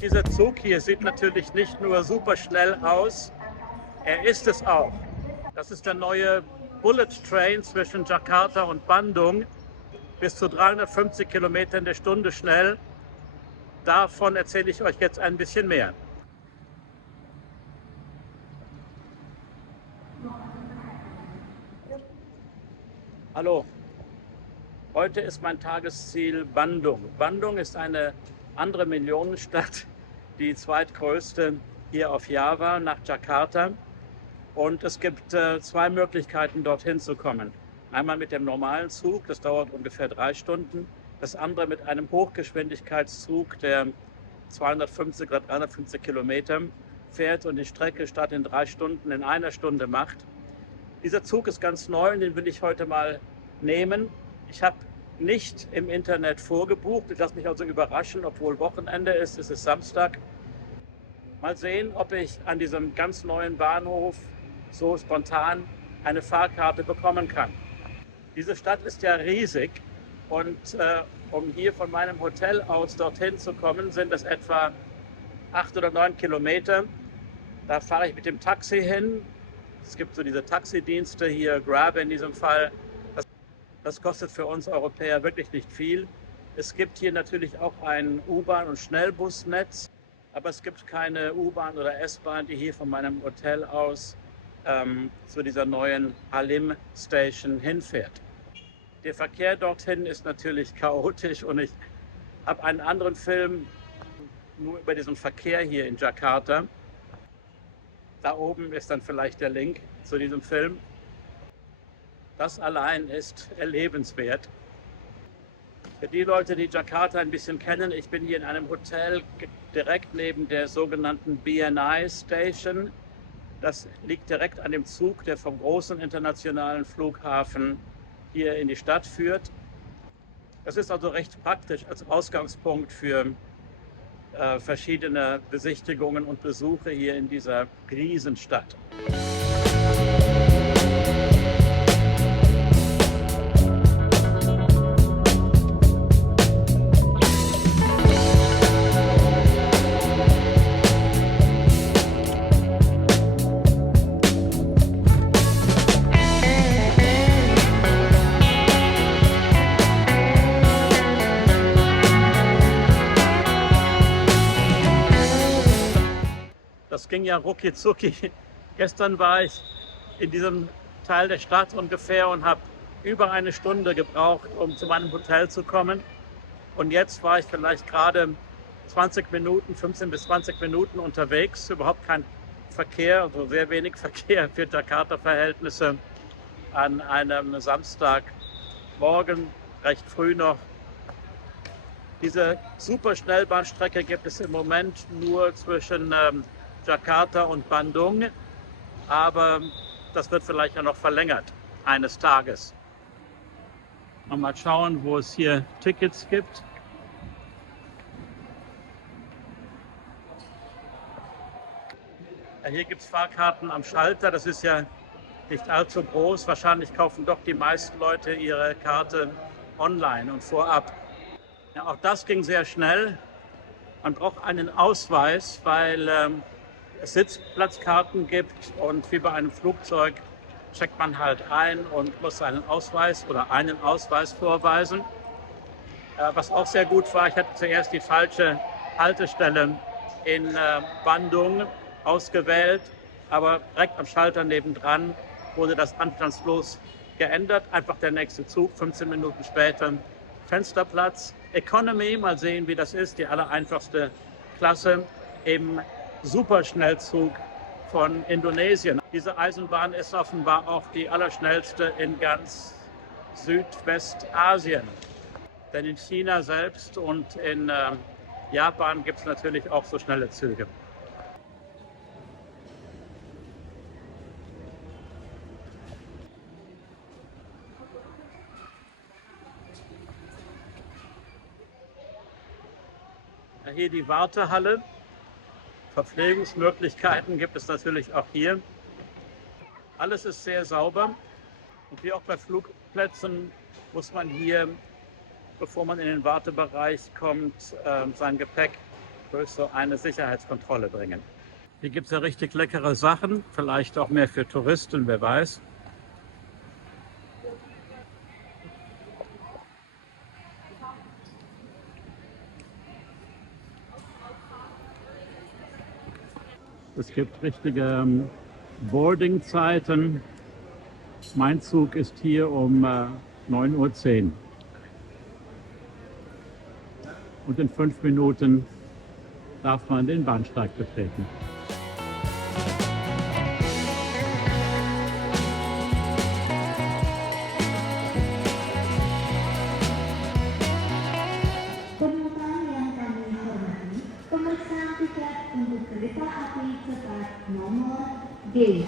Dieser Zug hier sieht natürlich nicht nur super schnell aus, er ist es auch. Das ist der neue Bullet Train zwischen Jakarta und Bandung, bis zu 350 Kilometer in der Stunde schnell. Davon erzähle ich euch jetzt ein bisschen mehr. Hallo, heute ist mein Tagesziel Bandung. Bandung ist eine andere Millionenstadt, die zweitgrößte hier auf Java nach Jakarta. Und es gibt zwei Möglichkeiten, dorthin zu kommen. Einmal mit dem normalen Zug, das dauert ungefähr 3 Stunden. Das andere mit einem Hochgeschwindigkeitszug, der 250 oder 350 Kilometer fährt und die Strecke statt in 3 Stunden in 1 Stunde macht. Dieser Zug ist ganz neu und den will ich heute mal nehmen. Ich habe nicht im Internet vorgebucht. Ich lasse mich also überraschen, obwohl Wochenende ist. Es ist Samstag. Mal sehen, ob ich an diesem ganz neuen Bahnhof so spontan eine Fahrkarte bekommen kann. Diese Stadt ist ja riesig und um hier von meinem Hotel aus dorthin zu kommen, sind es etwa 8 oder 9 Kilometer. Da fahre ich mit dem Taxi hin. Es gibt so diese Taxidienste hier, Grab in diesem Fall. Das kostet für uns Europäer wirklich nicht viel. Es gibt hier natürlich auch ein U-Bahn- und Schnellbusnetz, aber es gibt keine U-Bahn oder S-Bahn, die hier von meinem Hotel aus zu dieser neuen Halim Station hinfährt. Der Verkehr dorthin ist natürlich chaotisch und ich habe einen anderen Film nur über diesen Verkehr hier in Jakarta. Da oben ist dann vielleicht der Link zu diesem Film. Das allein ist erlebenswert. Für die Leute, die Jakarta ein bisschen kennen, ich bin hier in einem Hotel direkt neben der sogenannten BNI Station. Das liegt direkt an dem Zug, der vom großen internationalen Flughafen hier in die Stadt führt. Das ist also recht praktisch als Ausgangspunkt für verschiedene Besichtigungen und Besuche hier in dieser Riesenstadt. Das ging ja rucki zucki. Gestern war ich in diesem Teil der Stadt ungefähr und habe über 1 Stunde gebraucht, um zu meinem Hotel zu kommen. Und jetzt war ich vielleicht gerade 20 Minuten, 15 bis 20 Minuten unterwegs. Überhaupt kein Verkehr, also sehr wenig Verkehr für Jakarta-Verhältnisse an einem Samstagmorgen, recht früh noch. Diese Superschnellbahnstrecke gibt es im Moment nur zwischen Jakarta und Bandung, aber das wird vielleicht ja noch verlängert eines Tages. Mal schauen, wo es hier Tickets gibt. Ja, hier gibt es Fahrkarten am Schalter, das ist ja nicht allzu groß. Wahrscheinlich kaufen doch die meisten Leute ihre Karte online und vorab. Ja, auch das ging sehr schnell. Man braucht einen Ausweis, weil es Sitzplatzkarten gibt und wie bei einem Flugzeug checkt man halt ein und muss einen Ausweis oder einen Ausweis vorweisen. Was auch sehr gut war, ich hatte zuerst die falsche Haltestelle in Bandung ausgewählt, aber direkt am Schalter nebendran wurde das anstandslos geändert. Einfach der nächste Zug, 15 Minuten später, Fensterplatz. Economy, mal sehen, wie das ist, die allereinfachste Klasse im Superschnellzug von Indonesien. Diese Eisenbahn ist offenbar auch die allerschnellste in ganz Südwestasien. Denn in China selbst und in Japan gibt es natürlich auch so schnelle Züge. Hier die Wartehalle. Verpflegungsmöglichkeiten gibt es natürlich auch hier. Alles ist sehr sauber und wie auch bei Flugplätzen muss man hier, bevor man in den Wartebereich kommt, sein Gepäck durch so eine Sicherheitskontrolle bringen. Hier gibt es ja richtig leckere Sachen, vielleicht auch mehr für Touristen, wer weiß. Es gibt richtige Boardingzeiten. Mein Zug ist hier um 9:10 Uhr. Und in 5 Minuten darf man den Bahnsteig betreten. Penumpang yang kami hormati, pemesan tiket untuk kereta api cepat nomor D.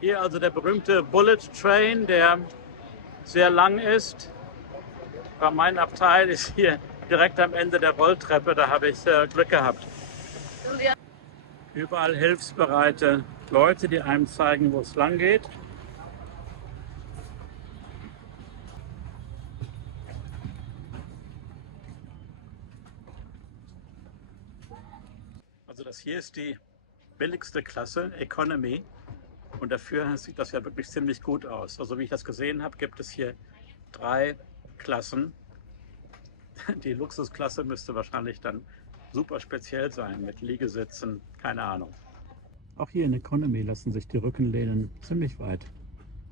Hier also der berühmte Bullet Train, der sehr lang ist. Mein Abteil ist hier direkt am Ende der Rolltreppe, da habe ich Glück gehabt. Überall hilfsbereite Leute, die einem zeigen, wo es lang geht. Also das hier ist die billigste Klasse, Economy. Und dafür sieht das ja wirklich ziemlich gut aus. Also wie ich das gesehen habe, gibt es hier 3 Klassen. Die Luxusklasse müsste wahrscheinlich dann super speziell sein mit Liegesitzen, keine Ahnung. Auch hier in Economy lassen sich die Rückenlehnen ziemlich weit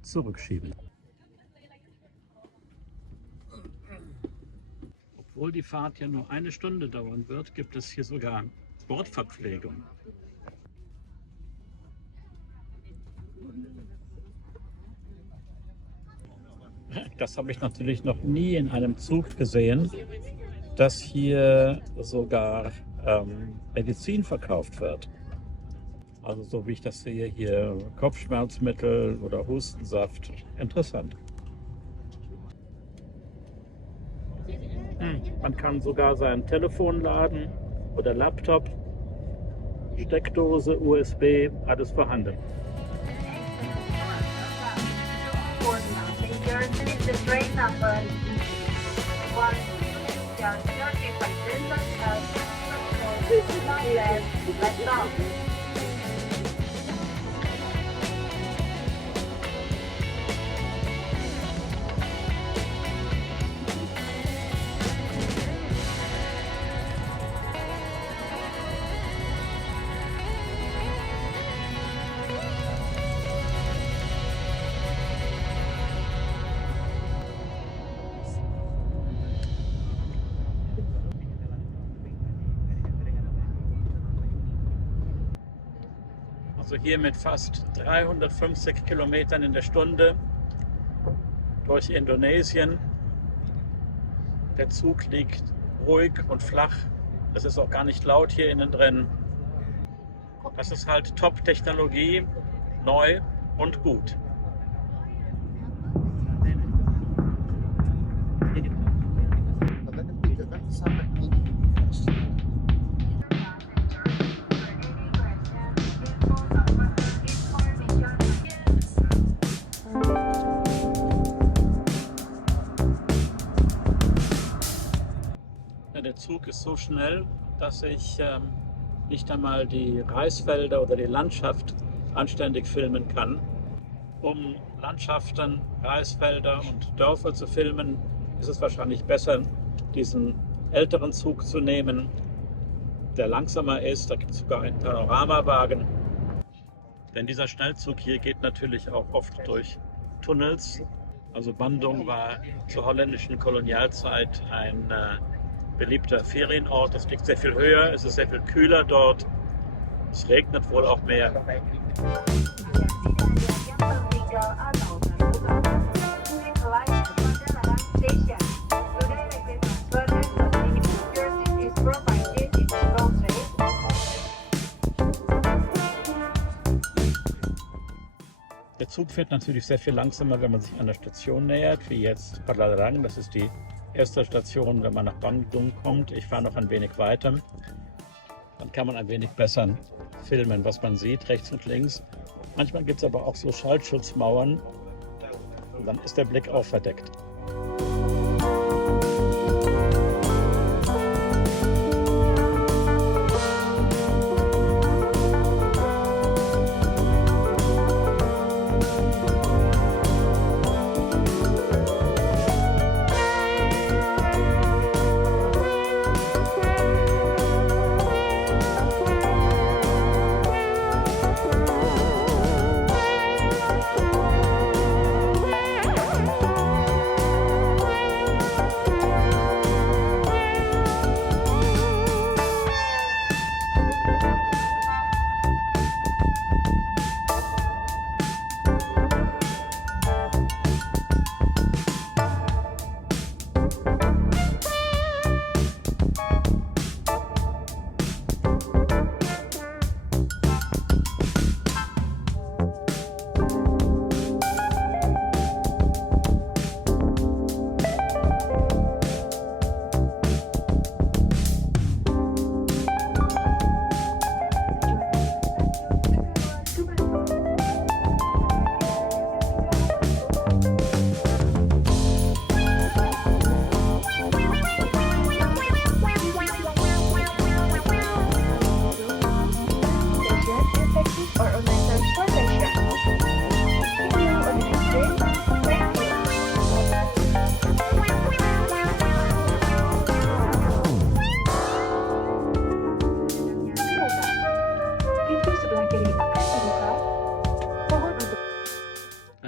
zurückschieben. Obwohl die Fahrt ja nur 1 Stunde dauern wird, gibt es hier sogar Bordverpflegung. Das habe ich natürlich noch nie in einem Zug gesehen, dass hier sogar Medizin verkauft wird. Also so wie ich das sehe, hier Kopfschmerzmittel oder Hustensaft. Interessant. Man kann sogar sein Telefon laden oder Laptop, Steckdose, USB, alles vorhanden. The train number 1 laptop. Also hier mit fast 350 Kilometern in der Stunde durch Indonesien. Der Zug liegt ruhig und flach. Es ist auch gar nicht laut hier innen drin. Das ist halt Top-Technologie, neu und gut. Der Zug ist so schnell, dass ich nicht einmal die Reisfelder oder die Landschaft anständig filmen kann. Um Landschaften, Reisfelder und Dörfer zu filmen, ist es wahrscheinlich besser, diesen älteren Zug zu nehmen, der langsamer ist. Da gibt es sogar einen Panoramawagen. Denn dieser Schnellzug hier geht natürlich auch oft durch Tunnels. Also Bandung war zur holländischen Kolonialzeit ein beliebter Ferienort. Es liegt sehr viel höher, es ist sehr viel kühler dort. Es regnet wohl auch mehr. Zug fährt natürlich sehr viel langsamer, wenn man sich einer Station nähert, wie jetzt Paladrang. Das ist die erste Station, wenn man nach Bandung kommt. Ich fahre noch ein wenig weiter. Dann kann man ein wenig besser filmen, was man sieht, rechts und links. Manchmal gibt es aber auch so Schallschutzmauern. Und dann ist der Blick auch verdeckt.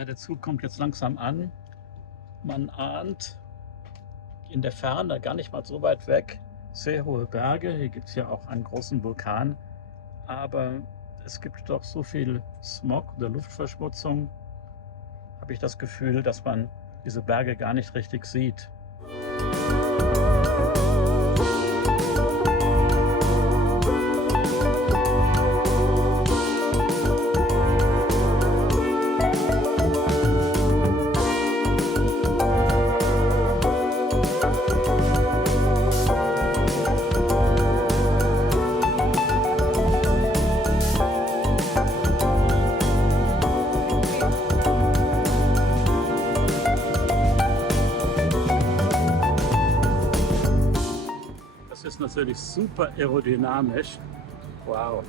Der Zug kommt jetzt langsam an. Man ahnt in der Ferne, gar nicht mal so weit weg, sehr hohe Berge. Hier gibt es ja auch einen großen Vulkan. Aber es gibt doch so viel Smog oder Luftverschmutzung, habe ich das Gefühl, dass man diese Berge gar nicht richtig sieht. Das ist natürlich super aerodynamisch. Wow.